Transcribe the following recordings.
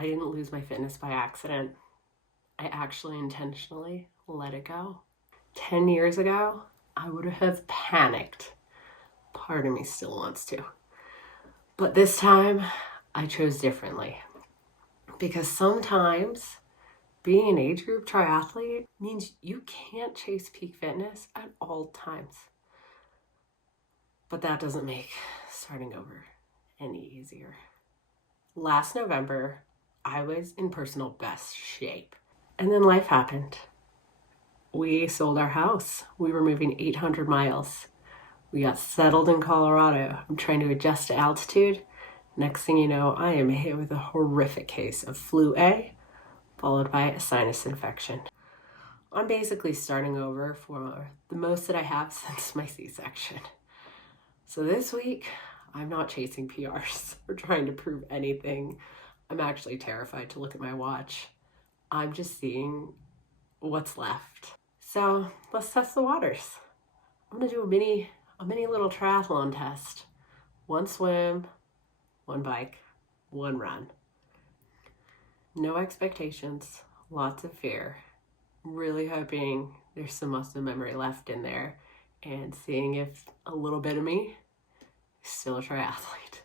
I didn't lose my fitness by accident. I actually intentionally let it go. 10 years ago, I would have panicked. Part of me still wants to. But this time, I chose differently. Because sometimes being an age group triathlete means you can't chase peak fitness at all times. But that doesn't make starting over any easier. Last November, I was in personal best shape. And then life happened. We sold our house. We were moving 800 miles. We got settled in Colorado. I'm trying to adjust to altitude. Next thing you know, I am hit with a horrific case of flu A, followed by a sinus infection. I'm basically starting over for the most that I have since my C-section. So this week, I'm not chasing PRs or trying to prove anything. I'm actually terrified to look at my watch. I'm just seeing what's left. So let's test the waters. I'm gonna do a mini little triathlon test. 1 swim, 1 bike, 1 run. No expectations, lots of fear. Really hoping there's some muscle memory left in there and seeing if a little bit of me is still a triathlete.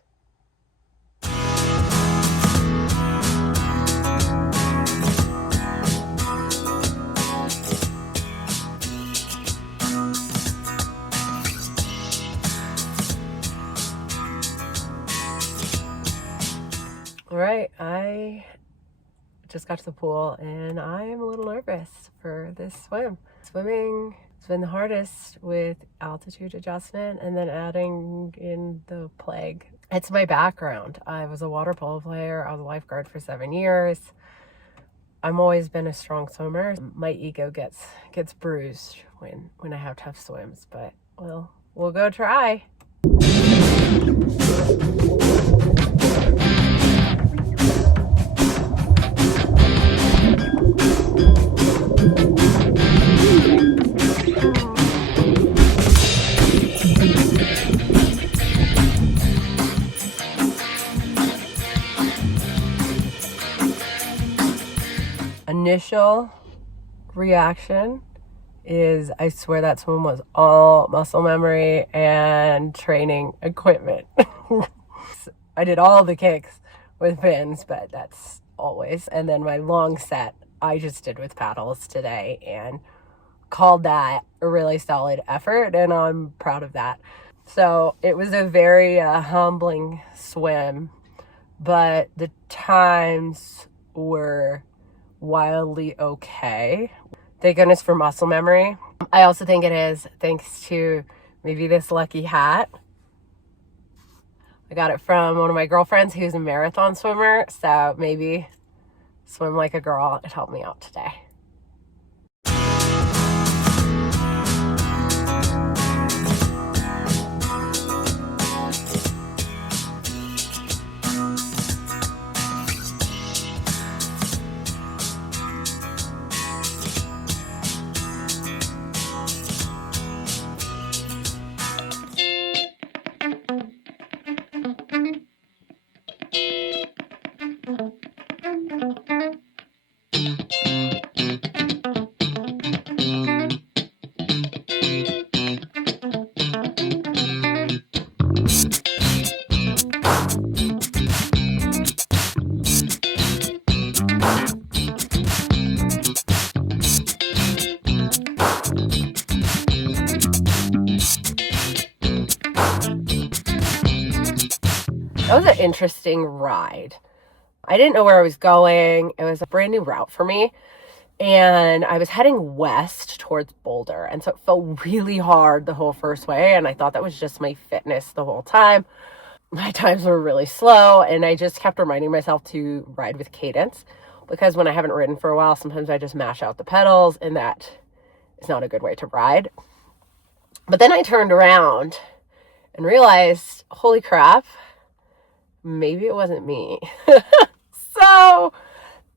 All right, I just got to the pool and I am a little nervous for this swim. Swimming has been the hardest with altitude adjustment and then adding in the plague. It's my background. I was a water polo player. I was a lifeguard for 7 years. I've always been a strong swimmer. My ego gets bruised when I have tough swims, but we'll go try. Initial reaction is I swear that swim was all muscle memory and training equipment. I did all the kicks with fins, but that's always. And then my long set I just did with paddles today and called that a really solid effort, and I'm proud of that. So it was a very humbling swim, but the times were wildly okay. Thank goodness for muscle memory. I also think it is thanks to maybe this lucky hat. I got it from one of my girlfriends who's a marathon swimmer, so maybe swim like a girl. It helped me out today. That was an interesting ride. I didn't know where I was going. It was a brand new route for me. And I was heading west towards Boulder. And so it felt really hard the whole first way. And I thought that was just my fitness the whole time. My times were really slow. And I just kept reminding myself to ride with cadence. Because when I haven't ridden for a while, sometimes I just mash out the pedals. And that is not a good way to ride. But then I turned around and realized, holy crap, maybe it wasn't me. So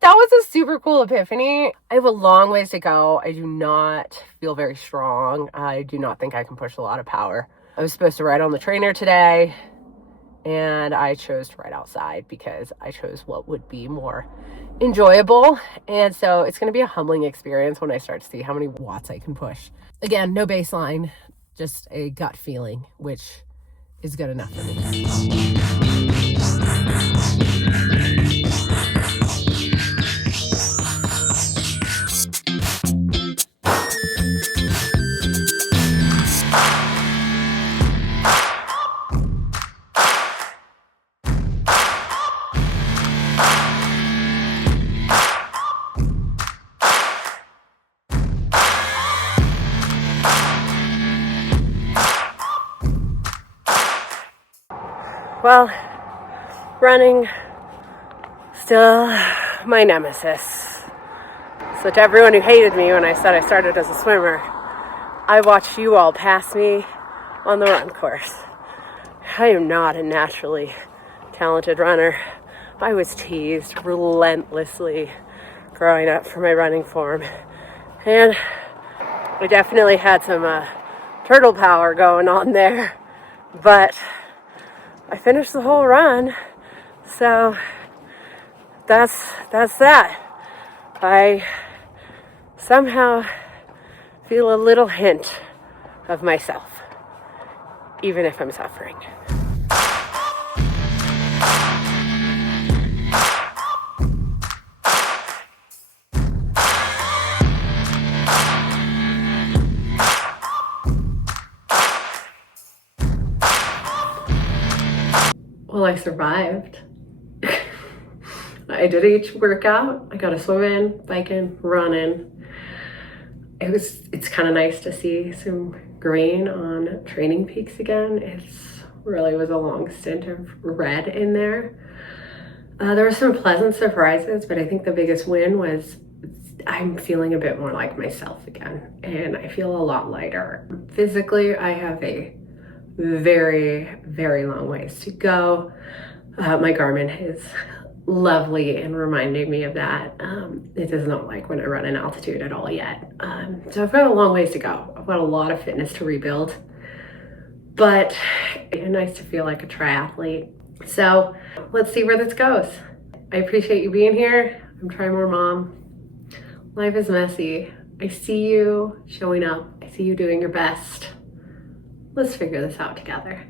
that was a super cool epiphany. I have a long ways to go. I do not feel very strong. I do not think I can push a lot of power. I was supposed to ride on the trainer today. and I chose to ride outside because I chose what would be more enjoyable. And so it's going to be a humbling experience when I start to see how many watts I can push. Again, no baseline, just a gut feeling, which is good enough for me. Well, running, still my nemesis. So to everyone who hated me when I said I started as a swimmer, I watched you all pass me on the run course. I am not a naturally talented runner. I was teased relentlessly growing up for my running form. And I definitely had some turtle power going on there. But I finished the whole run, so that's that. I somehow feel a little hint of myself, even if I'm suffering. Well, I survived. I did each workout. I got to swim in, bike in, run in. It's kind of nice to see some green on training peaks again. It's really was a long stint of red in there. There were some pleasant surprises, but I think the biggest win was I'm feeling a bit more like myself again, and I feel a lot lighter. Physically, I have a very, very long ways to go. My Garmin is lovely and reminding me of that. It does not like when I run in altitude at all yet. So I've got a long ways to go. I've got a lot of fitness to rebuild, but it's nice to feel like a triathlete. So let's see where this goes. I appreciate you being here. I'm Try More Mom. Life is messy. I see you showing up. I see you doing your best. Let's figure this out together.